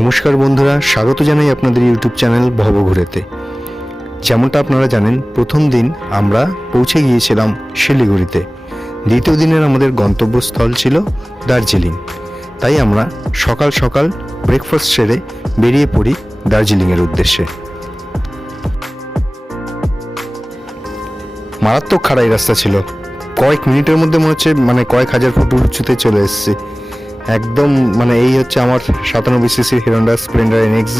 নমস্কার বন্ধুরা, স্বাগত জানাই আপনাদের ইউটিউব চ্যানেল ভবঘুরেতে। যেমনটা আপনারা জানেন, প্রথম দিন আমরা পৌঁছে গিয়েছিলাম শিলিগুড়িতে। দ্বিতীয় দিনের আমাদের গন্তব্যস্থল ছিল দার্জিলিং। তাই আমরা সকাল সকাল ব্রেকফাস্ট সেরে বেরিয়ে পড়ি দার্জিলিংয়ের উদ্দেশ্যে। মারাত্মক খাড়াই রাস্তা ছিল। কয়েক মিনিটের মধ্যে মনে হচ্ছে কয়েক হাজার ফুট উঁচুতে চলে এসেছি। একদম এই হচ্ছে আমার 97 সিসির হিরো হন্ডা স্প্লেন্ডার NXG।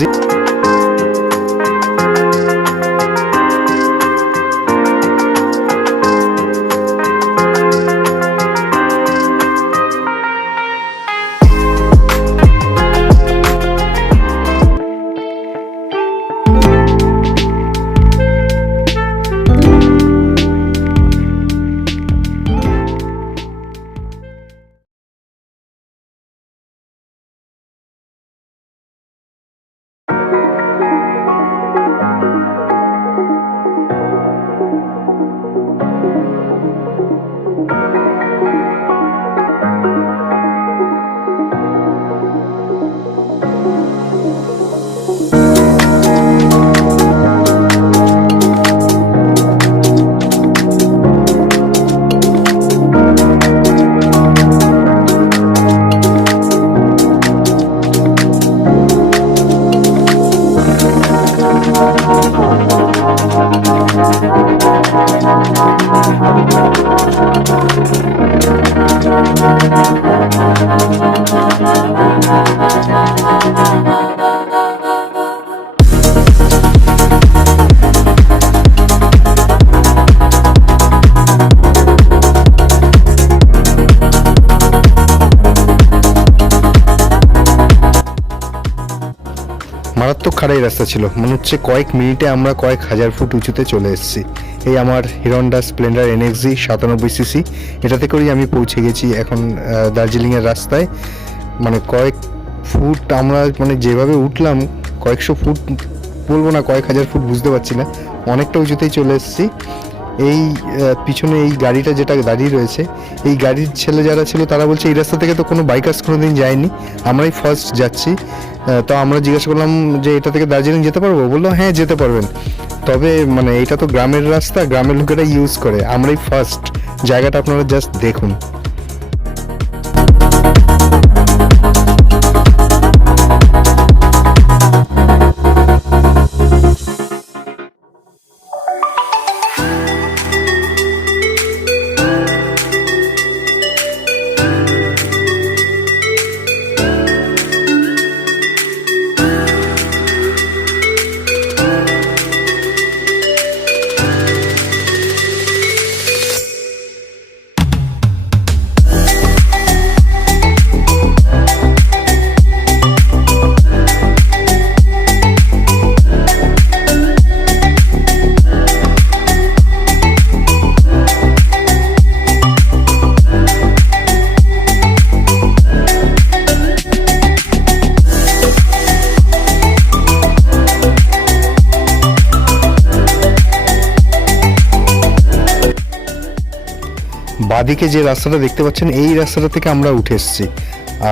মারাত্মক খাড়াই রাস্তা ছিল। মনে হচ্ছে কয়েক মিনিটে আমরা কয়েক হাজার ফুট উঁচুতে চলে এসেছি। এই আমার hero Honda Splendor NXG 97 CC, এটাতে করেই আমি পৌঁছে গেছি এখন দার্জিলিংয়ের রাস্তায়। কয়েক ফুট আমরা যেভাবে উঠলাম, কয়েকশো ফুট বলবো না, কয়েক হাজার ফুট বুঝতে পারছি না, অনেকটা উঁচুতেই চলে এসেছি। এই পিছনে এই গাড়িটা যেটা দাঁড়িয়ে রয়েছে, এই গাড়ির ছেলে যারা ছিল তারা বলছে এই রাস্তা থেকে তো কোনো বাইকার্স কোনোদিন যায়নি, আমরাই ফার্স্ট যাচ্ছি। তো আমরা জিজ্ঞাসা করলাম যে এটা থেকে দার্জিলিং যেতে পারবো? বললো হ্যাঁ যেতে পারবেন, তবে এটা তো গ্রামের রাস্তা, গ্রামের লোকেরা ইউজ করে, আমরাই ফার্স্ট। জায়গাটা আপনারা জাস্ট দেখুন। বাঁদিকে যে রাস্তাটা দেখতে পাচ্ছেন, এই রাস্তাটা থেকে আমরা উঠে এসেছি,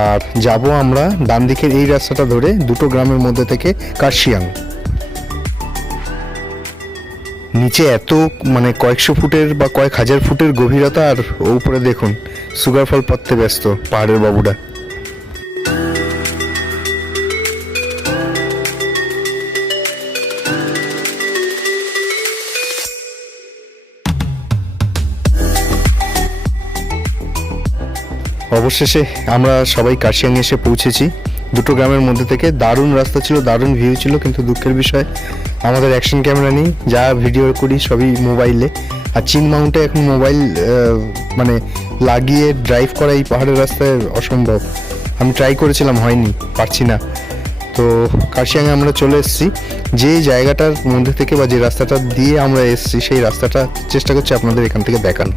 আর যাব আমরা ডান দিকের এই রাস্তাটা ধরে দুটো গ্রামের মধ্যে থেকে কার্শিয়াং। নিচে এত কয়েকশো ফুটের বা কয়েক হাজার ফুটের গভীরতা, আর উপরে দেখুন সুগার ফল পাততে ব্যস্ত পাহাড়ের বাবুরা। অবশেষে আমরা সবাই কার্শিয়াং এসে পৌঁছেছি। দুটো গ্রামের মধ্যে থেকে দারুণ রাস্তা ছিল, দারুণ ভিউ ছিল, কিন্তু দুঃখের বিষয় আমাদের অ্যাকশন ক্যামেরা নেই। যা ভিডিও করি সবই মোবাইলে, আর চিন মাউন্টে এখন মোবাইল লাগিয়ে ড্রাইভ করা এই পাহাড়ের রাস্তায় অসম্ভব। আমি ট্রাই করেছিলাম, হয়নি, পারছি না। তো কার্শিয়াংয়ে আমরা চলে এসেছি। যে জায়গাটার মধ্যে থেকে বা যে রাস্তাটা দিয়ে আমরা এসেছি, সেই রাস্তাটা চেষ্টা করছি আপনাদের এখান থেকে দেখানো।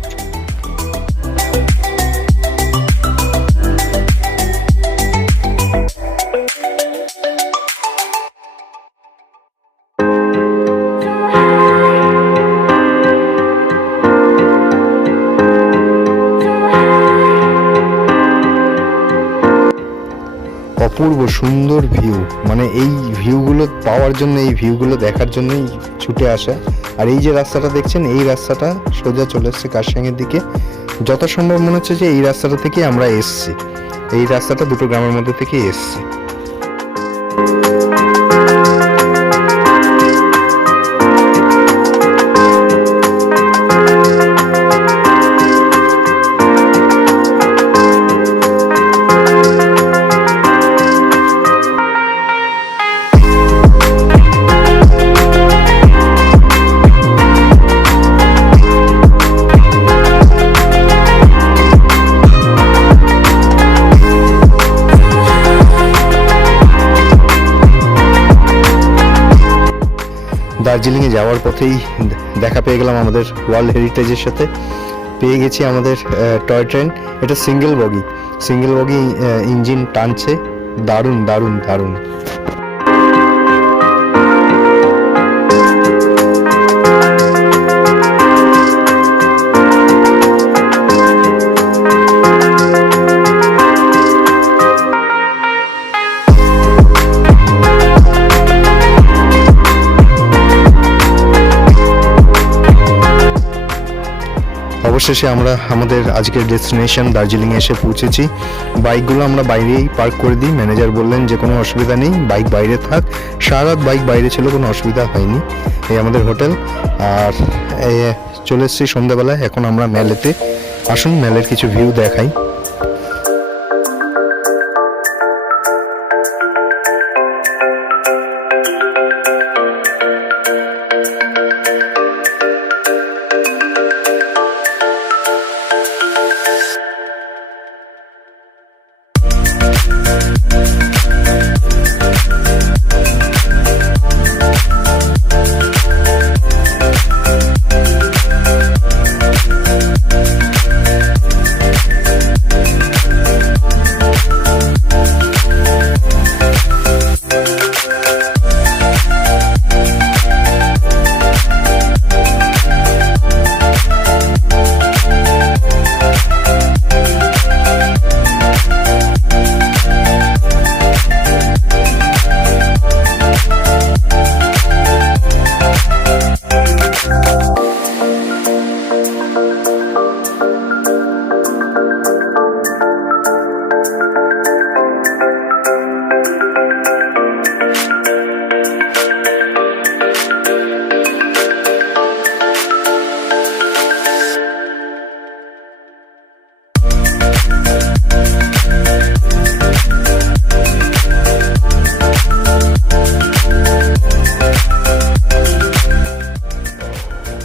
অপূর্ব সুন্দর ভিউ, মানে এই ভিউগুলো পাওয়ার জন্য, এই ভিউগুলো দেখার জন্যই ছুটে আসা। আর এই যে রাস্তাটা দেখছেন, এই রাস্তাটা সোজা চলে এসছে কারসাংয়ের দিকে। যত সম্ভব মনে হচ্ছে যে এই রাস্তাটা থেকে আমরা এসছি, এই রাস্তাটা দুটো গ্রামের মধ্যে থেকে এসছি। দার্জিলিংয়ে যাওয়ার পথেই দেখা পেয়ে গেলাম আমাদের ওয়ার্ল্ড হেরিটেজের সাথে। পেয়ে গেছি আমাদের টয় ট্রেন। এটা সিঙ্গেল বগি ইঞ্জিন টানছে, দারুণ দারুণ দারুণ। অবশেষে আমরা আমাদের আজকের ডেস্টিনেশন দার্জিলিংয়ে এসে পৌঁছেছি। বাইকগুলো আমরা বাইরেই পার্ক করে দিই। ম্যানেজার বললেন যে কোনো অসুবিধা নেই, বাইক বাইরে থাক। সারা রাত বাইক বাইরে ছিল, কোনো অসুবিধা হয়নি। এই আমাদের হোটেল। আর চলে এসেছি সন্ধ্যাবেলায়। এখন আমরা ম্যালেতে। আসুন ম্যালের কিছু ভিউ দেখাই।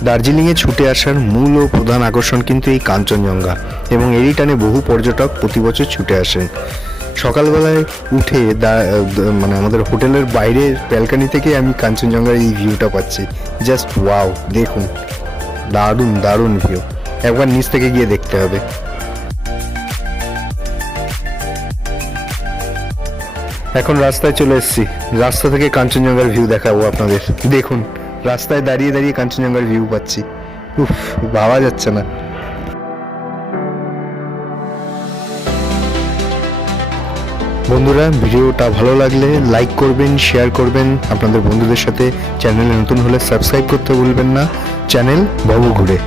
দার্জিলিংয়ে ছুটে আসার মূল ও প্রধান আকর্ষণ কিন্তু এই কাঞ্চনজঙ্ঘা, এবং এরই টানে বহু পর্যটক প্রতি বছর ছুটে আসেন। সকালবেলায় উঠে মানে আমাদের হোটেলের বাইরের ব্যালকনি থেকে আমি কাঞ্চনজঙ্ঘার এই ভিউটা পাচ্ছি। জাস্ট ওয়াও, দেখুন, দারুণ দারুণ ভিউ। একবার নিচ থেকে গিয়ে দেখতে হবে। এখন রাস্তায় চলে এসেছি, রাস্তা থেকে কাঞ্চনজঙ্ঘার ভিউ দেখাবো আপনাদের। দেখুন, রাস্তায় দাঁড়িয়ে দাঁড়িয়ে কাঞ্চনজঙ্ঘার ভিউ পাচ্ছি। উফ, ভাবা যাচ্ছে না। বন্ধুরা, ভিডিওটা ভালো লাগলে লাইক করবেন, শেয়ার করবেন আপনাদের বন্ধুদের সাথে। চ্যানেলে নতুন হলে সাবস্ক্রাইব করতে ভুলবেন না। চ্যানেল বাবু ঘুরে।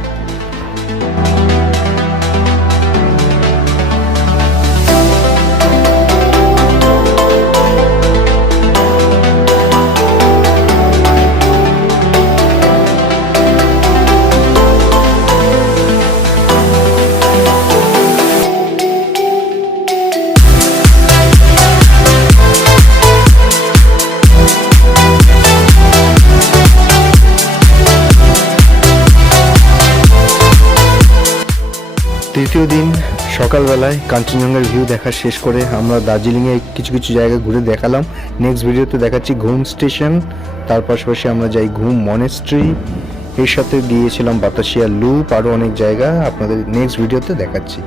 তৃতীয় দিন সকালবেলায় কাঞ্চনজঙ্ঘার ভিউ দেখা শেষ করে আমরা দার্জিলিংয়ে কিছু কিছু জায়গা ঘুরে দেখালাম। নেক্সট ভিডিওতে দেখাচ্ছি ঘুম স্টেশন, তার পাশাপাশি আমরা যাই ঘুম মনেস্ট্রি, এর সাথে গিয়েছিলাম বাতাসিয়া লুপ, আরও অনেক জায়গা আপনাদের নেক্সট ভিডিওতে দেখাচ্ছি।